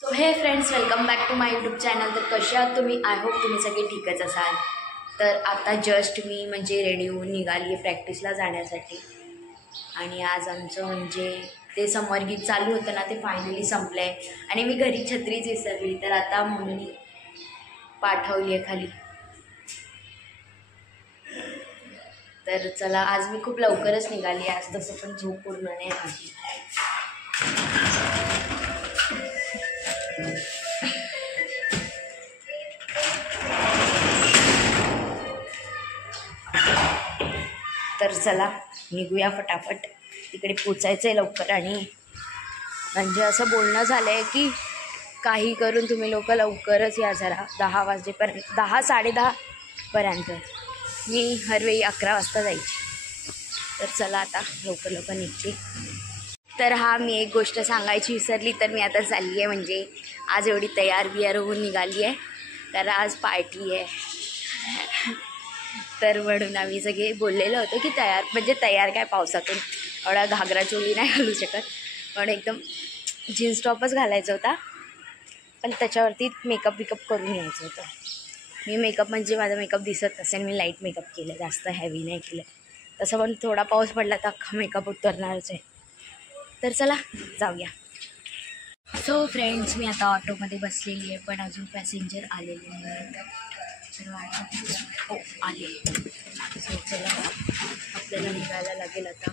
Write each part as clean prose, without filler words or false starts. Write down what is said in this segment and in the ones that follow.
So hey friends, welcome back to my YouTube channel. तर कशा आहात तुम्ही? आय होप तुम्ही सगळे ठीकच असाल. तर आता जस्ट मी म्हणजे रेडी होऊन निघाली आहे प्रॅक्टिसला जाण्यासाठी. आणि आज आमचं म्हणजे ते समर गीत चालू होतं ना, ते फायनली संपलं आहे. आणि मी घरी छत्रीच विसरली, तर आता मम्मीनी पाठवली आहे खाली. तर चला, आज मी खूप लवकरच निघाली. आज तसं पण झोप पूर्ण नाही माझी. तर चला निघूया फटाफट. तिकडे पोचायचं आहे लवकर. आणि म्हणजे असं बोलणं झालं आहे की काही करून तुम्ही लोक लवकरच या जरा. 10 वाजेपर्यंत, 10 10:30पर्यंत. मी हरवेळी 11 वाजता जायची. तर चला आता लवकर निघते. तर मी एक गोष्ट सांगायची विसरली. तर मी आता चालली आहे, म्हणजे आज एवढी तयार होऊन निघाली आहे. तर आज पार्टी आहे. तर म्हणून आम्ही सगळे बोललेलं होतं की तयार काय, पावसातून एवढा घागरा चोली नाही घालू शकत, पण एकदम जीन्स टॉपच घालायचा होता. पण त्याच्यावरती मेकअप करून यायचं होतं. मी मेकअप म्हणजे माझा मेकअप दिसत असेल, मी लाईट मेकअप केलं, जास्त हेवी नाही केलं. तसं पण थोडा पाऊस पडला तर अख्खा मेकअप उतरणारच आहे. तर चला जाऊया. सो फ्रेंड्स, मी आता ऑटोमध्ये बसलेली आहे, पण अजून पॅसेंजर आलेले नाही आहेत. तर आले. सो चला आपल्याला निघायला लागेल आता.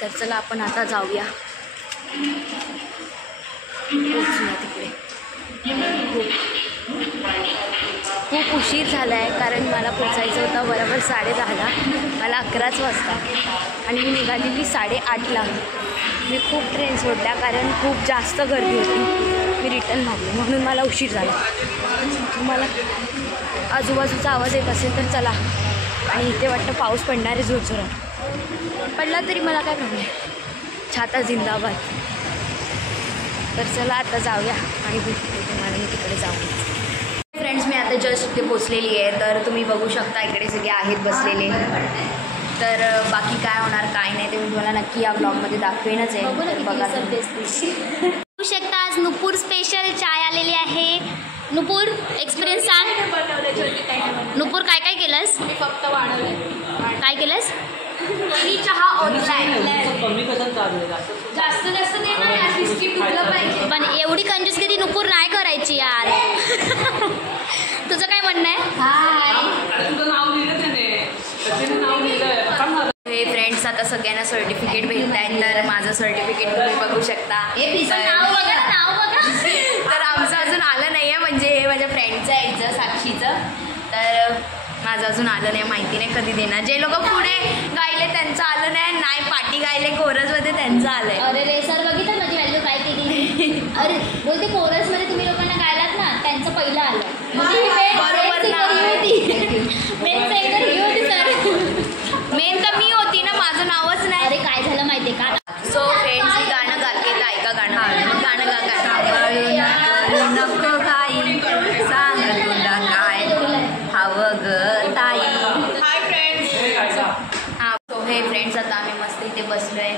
तर चला आपण आता जाऊया, पोचूया तिकडे. खूप उशीर झाला आहे, कारण मला पोचायचं होतं बरोबर 10:30ला. मला 11च वाजता आणि मी निघालेली 8:30ला. मी खूप ट्रेन सोडल्या, कारण खूप जास्त गर्दी होती. मी रिटर्न मारली, म्हणून मला उशीर झाला. तुम्हाला आजूबाजूचा आवाज येत असेल तर चला. आणि इथे वाटतं पाऊस पडणार आहे जोरजोरात. पडला तरी मला काय प्रॉब्लेम, छाता जिंदाबाद. तर चला आता जाऊया आणि भेटते तुम्हाला मी तिकडे जाऊन. फ्रेंड्स, मी आता जस्ट इथे पोचलेली आहे. तर तुम्ही बघू शकता इकडे सगळे आहेत बसलेले. तर बाकी काय होणार काय नाही ते मी तुम्हाला नक्की या ब्लॉगमध्ये दाखवेनच आहे. बघा बघू शकता, आज नुपूर स्पेशल चाय आलेली आहे. नुपूर, एक्सपिरियन्स सांग. नुपूर, काय काय केलंस? मी फक्त वाढवलं. काय केलंस? चहा जास्त दे ना यार, बिस्किट तुला पाहिजे. पण एवढी कंजूसगिरी नुपूर नाही करायची यार. तुझं काय म्हणणं आहे? तुझं नाव लिहिलं त्याने नाव लिहिलं. हे फ्रेंड्स, आता सगळ्यांना सर्टिफिकेट भेटत आहेत. तर माझं सर्टिफिकेट तुम्ही बघू शकता. नाव बघा. तर आमचं अजून आलं नाही आहे, म्हणजे हे माझ्या फ्रेंडचं आहे याचं, साक्षीचं. तर माझं अजून आलं नाही, माहिती नाही कधी देणार. जे लोक पुढे गायले त्यांचं आलं नाही, पाठी गायले कोरसमध्ये त्यांचं आलंय. अरे रे सर, बघितलं माझी व्हॅल्यू काय केली. अरे बोलते, कोरसमध्ये तुम्ही लोकांना गायलात ना, त्यांचं पहिलं आलं. बरोबर ना. मेन तर मी होती ना, माझं नावच नाही. अरे काय झालं माहितीये का? सो फ्रेंड्स, मी गाणं गाते, ऐका गाणं. गाणं नको गाई, सांग तुला काय हवं ग ताई. Hi friends. So hey friends, आता आम्ही मस्त इथे बसलोय,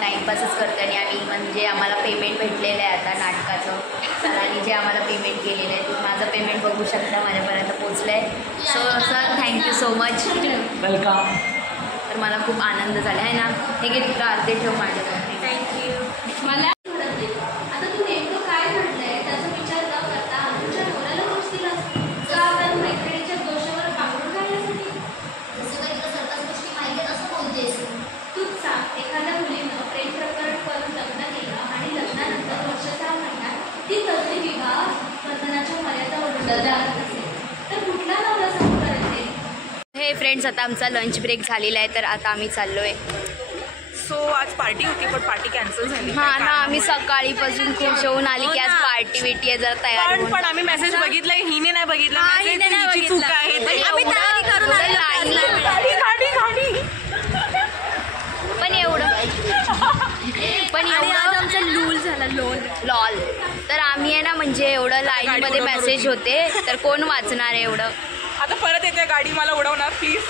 टाईमपासच करतो. आणि आम्ही म्हणजे आम्हाला पेमेंट भेटलेलं आहे आता नाटकाचं. सरांनी जे आम्हाला पेमेंट केलेलं आहे, माझं पेमेंट बघू शकता माझ्यापर्यंत पोचलं आहे. So sir, thank you so much. Welcome. तर मला खूप आनंद झाला आहे ना. हे घे तिकडं अर्धे ठेव माझ्याकडे. थँक्यू. मला आता तू नेमकं काय म्हटलंय त्याचा विचार न करता तुझ्या नवऱ्याला दोष दिलास का? तर मैत्रिणीच्या दोषावर पांघरून घालण्यासाठी. जसं काही तुला सर्वच गोष्टी माहिती आहे असं बोलतेस तूच सांग. एखाद्या मुलीनं प्रेम प्रकरण करून लग्न केलं आणि लग्नानंतर वर्ष 6 महिन्यात ती तरुणी विवाह बंधनाच्या मर्यादा ओलांडत असेल तर कुठला नवरा सहन करेल? हे फ्रेंड्स, आता आमचा लंच ब्रेक झालेला आहे. तर आता आम्ही चाललोय. सो आज पार्टी होती, पण पार्टी कॅन्सल झाली. ना, आम्ही सकाळीपासून खुश होऊन आली की आज पार्टी बिटी आहे, जरा तयार. पण आम्ही मेसेज बघितलाय, हिने नाही बघितलं. चूक आहे. आम्ही तयारी करून पण आणि आज एवढं आमचा लूल झाला लॉल. तर आम्ही आहे ना म्हणजे एवढं लाईनमध्ये मेसेज होते तर कोण वाचणार आहे एवढं. आता परत येते गाडी मला उडवणार प्लीज.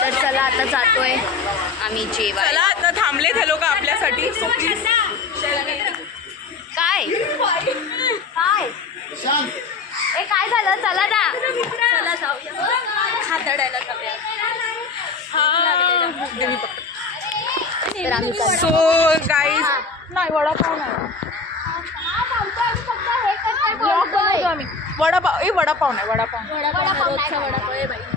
तर चला आता जातोय आम्ही जेवायला. चला आता थांबलेत हे लोक आपल्यासाठी. So please. काय काय ए काय झालं चला ना. चला जाऊया खातडायला जाऊया. तर आम्ही चाललो. सो गाईज नाही वडापाव नाही. वडापाव वडापाव नाही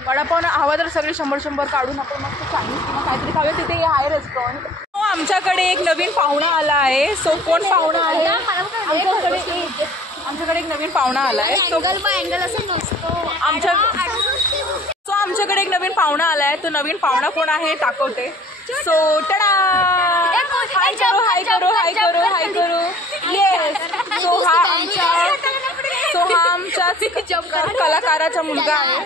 वडापाव ना हवा तर सगळे 100 काढून आपण मस्त चायनीज किंवा काहीतरी खाऊया. तिथे हे आहे रेस्टॉरंट. आमच्याकडे एक नवीन पाहुणा आला आहे. सो कोण पाहुणा आहे आमच्याकडे एक नवीन पाहुणा आला आहे. आमच्याकडे एक नवीन पाहुणा आला आहे. तो नवीन पाहुणा कोण आहे दाखवते. सो टडा हाय करो येस. सो हा आमच्या कलाकाराचा मुलगा आहे.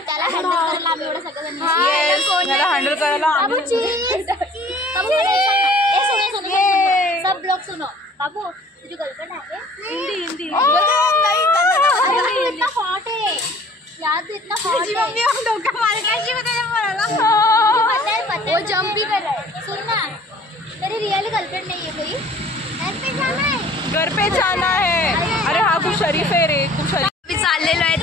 येस मला हँडल करायला आम्ही. सब लोग सुनो बाबू तुझी गर्लफ्रेंड आहे हिंदी इतना हॉट है यार तू इतना हॉट है वो जंप भी कर रहा है. सुन ना तेरी रियल गर्लफ्रेंड नहीं है कोई. घर पे जाना है. अरे हा खूप शरीफ आहे रे. खूप शरीफ. मी चाललेलो आहे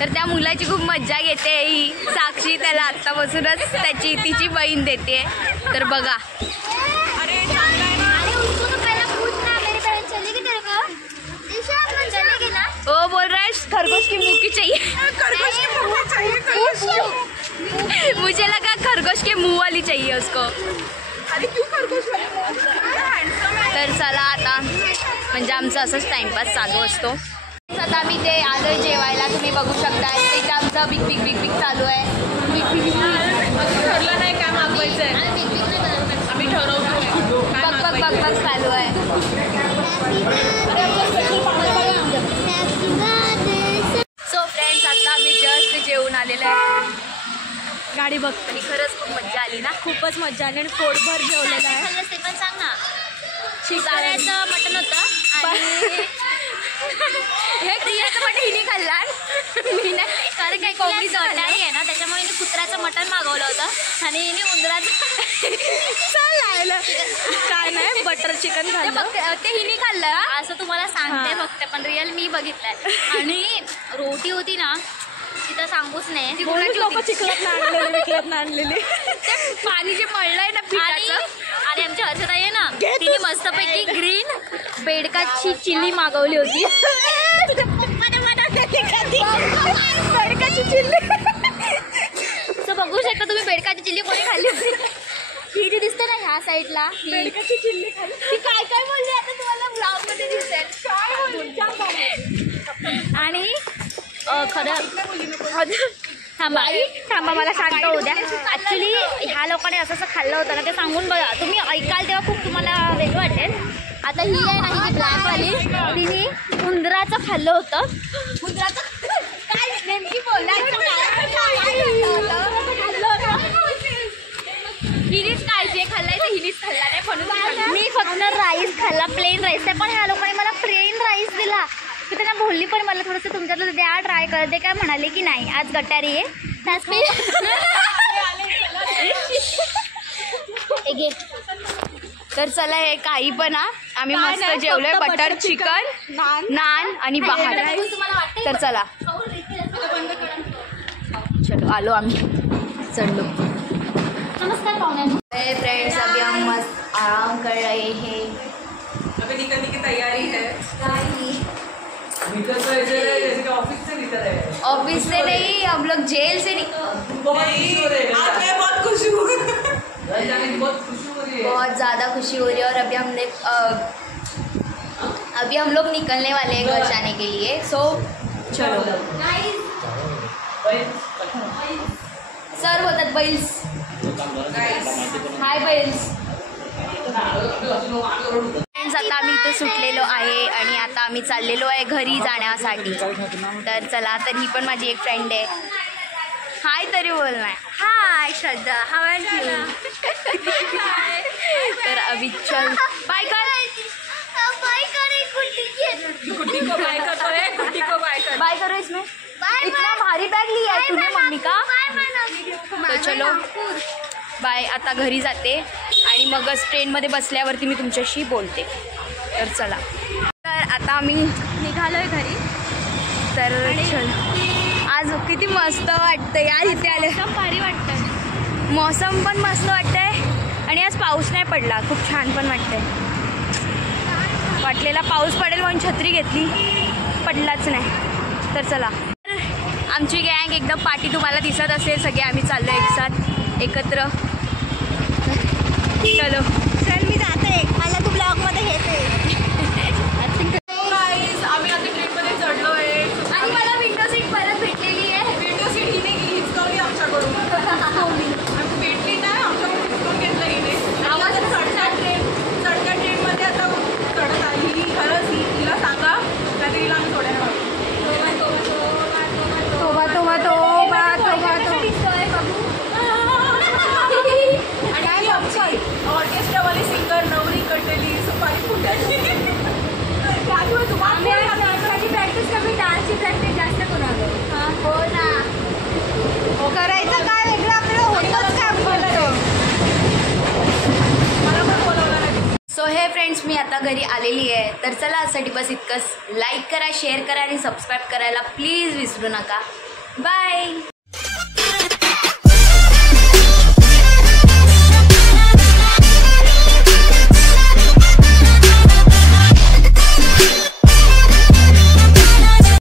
तर त्या मुलाची खूप मज्जा घेते ही साक्षी. त्याला आत्तापासूनच तिची बहीण देते. तर बघा अरे उसको तो पहला पूछना मेरी बहन चलेगी तेरे को चलेगी ना. वो बोल रहा है खरगोश की मुंह की चाहिए. मुझे लगा खरगोश के मुंह वाली चाहिए उसको. अरे क्यों खरगोश वाली? तर चला आता म्हणजे आमचा असंच टाइमपास चालू असतो. आता आम्ही ते आलोय जेवायला. तुम्ही बघू शकता इथे आमचं बिग बिग बिग बिग चालू आहे. ठरलं नाही काय मागवायचं आहे. आम्ही ठरवतोय बघ बघ बघ बघ चालू आहे. सो फ्रेंड्स आता आम्ही जस्ट जेवून आलेलो आहे. गाडी बघ आणि खरंच खूप मज्जा आली ना. खूपच मज्जा आली आणि पोटभर जेवलेलं आहे. ते पण सांग ना. शिकाऱ्याचं मटण होतं आणि हे प्रियाचं मटण हिने खाल्ला मी नाही. कारण काही कोंबडीचं गटारी आहे ना त्याच्यामुळे मी कुत्र्याचं मटण मागवलं होतं आणि हिने उंदराचं काय नाही बटर चिकन खाल्लं ते हिने खाल्लं. असं तुम्हाला सांगते फक्त पण रिअल मी बघितलंय. आणि रोटी होती ना तिथं सांगूच नाही. ती कोणाची होती? चिखलात आणलेली पाणी जे मळलंय ना पिठाचं. आणि आमची हर्षदाई आहे ना तिने मस्तपैकी ग्रीन बेडकाची चिल्ली मागवली होती. बेडकाची चिल्ली असं बघू शकता तुम्ही. बेडकाची चिल्ली कोणी खाल्ली होती? ही जी दिसते ना ह्या साईडला बेडकाची चिल्ली खाल्ली. ती काय काय बोलली आता तुम्हाला ब्लॉग मध्ये दिसेल. आणि खरं थांबा मला शांत होऊ द्या. ॲक्च्युली ह्या लोकांनी असं खाल्लं होतं ना ते सांगून बघा. तुम्ही ऐकाल तेव्हा खूप तुम्हाला वेगळं वाटेल. आता ही आहे ना ही जी ब्लॅकवाली तिने उंदराचं खाल्लं होतं. उंदराचं काय नेमकी बोलायचं हिनीच काय जे खाल्लंय ते हिनीच खाल्ला नाही म्हणून मी फक्त राईस खाल्ला प्लेन राईस. ते पण ह्या लोकांनी मला प्लेन राईस दिला. मी त्यांना बोलली पण मला थोडंसं तुमच्यातलं द्या ट्राय करते. काय म्हणाले की नाही आज गटारी आहे तर चला हे काही पण आम्ही मस्त जेवलोय. बटर चिकन नान आणि भात. तर चला चलो आलो आम्ही चढलो. नमस्कार पाहुण्यांनो. फ्रेंड्स अभी हम मस्त आराम कर रहे हैं. अभी निकलने की तैयारी है. ऑफिस से निकल रहे हैं. ऑफिस से नहीं हम लोग जेल से बहुत खुशी हो रही है. बहुत ज़्यादा खुशी हो रही है. और अभी हम लोग निकलने वाले हैं घर जाने के लिए. सो चलो सर होतात बैल्स. हाय बैल्स. फ्रेंड्स आता आम्ही इथे सुटलेलो आहे आणि आता आम्ही चाललेलो आहे घरी जाण्यासाठी. तर चला तर ही पण माझी एक फ्रेंड आहे. हाय तरी बोल नाही. हाय श्रद्धा, हाव आर यू? तर अभी चल बाय कर. गुड्डी को बाय करतोय, गुड्डी को बाय कर. बाय करो इसमें. इतना भारी बैग लिया है तूने मम्मी का. तर चलो बाय. आता घरी जाते आणि मगच ट्रेनमध्ये बसल्यावरती मी तुमच्याशी बोलते. तर चला. तर आता आम्ही निघालोय घरी. तर चल आज किती मस्त वाटतं यार इथे आले. भारी वाटतं. मौसम पण मस्त वाटतंय आणि आज पाऊस नाही पडला. खूप छान पण वाटतंय. वाटलेला पाऊस पडेल म्हणून छत्री घेतली, पडलाच नाही. तर चला. आमची गँग एकदम पार्टी तुम्हाला दिसत असेल. सगळे आम्ही चाललो एकसाथ एकत्र. चलो चल मी जाते, मला तू ब्लॉगमध्ये घेते. गाईज आम्ही आता ट्रेनमध्ये चढलोय आणि मला विंडो सीट परत भेटलेली आहे. विंडो सीट हिने हिसकावली आमच्याकडून. आम्ही भेटली नाही, आमच्याकडून हिसकावून घेतलं हिने. आवाज चढत्या ट्रेनमध्ये आता चढत आली ही. खरंच तिला सांगा काहीतरी हिला आम्ही सोडायला हवं. तोबा तोबा तोबा तोबा तो. आणि आमची ऑर्केस्ट्रावाली सिंगर नवरी कटली सुपारी फुटायची. प्रॅक्टिस कमी, डान्सची प्रॅक्टिस जास्त करून आलो. हो ना. करायचं काय वेगळं आपल्याला होतच काय बोलतो. मला पण बोलवलं नाही. सो हे फ्रेंड्स मी आता घरी आलेली आहे. तर चला आजसाठी बस इतकंच. लाईक करा, शेअर करा आणि सबस्क्राईब करायला प्लीज विसरू नका. बाय.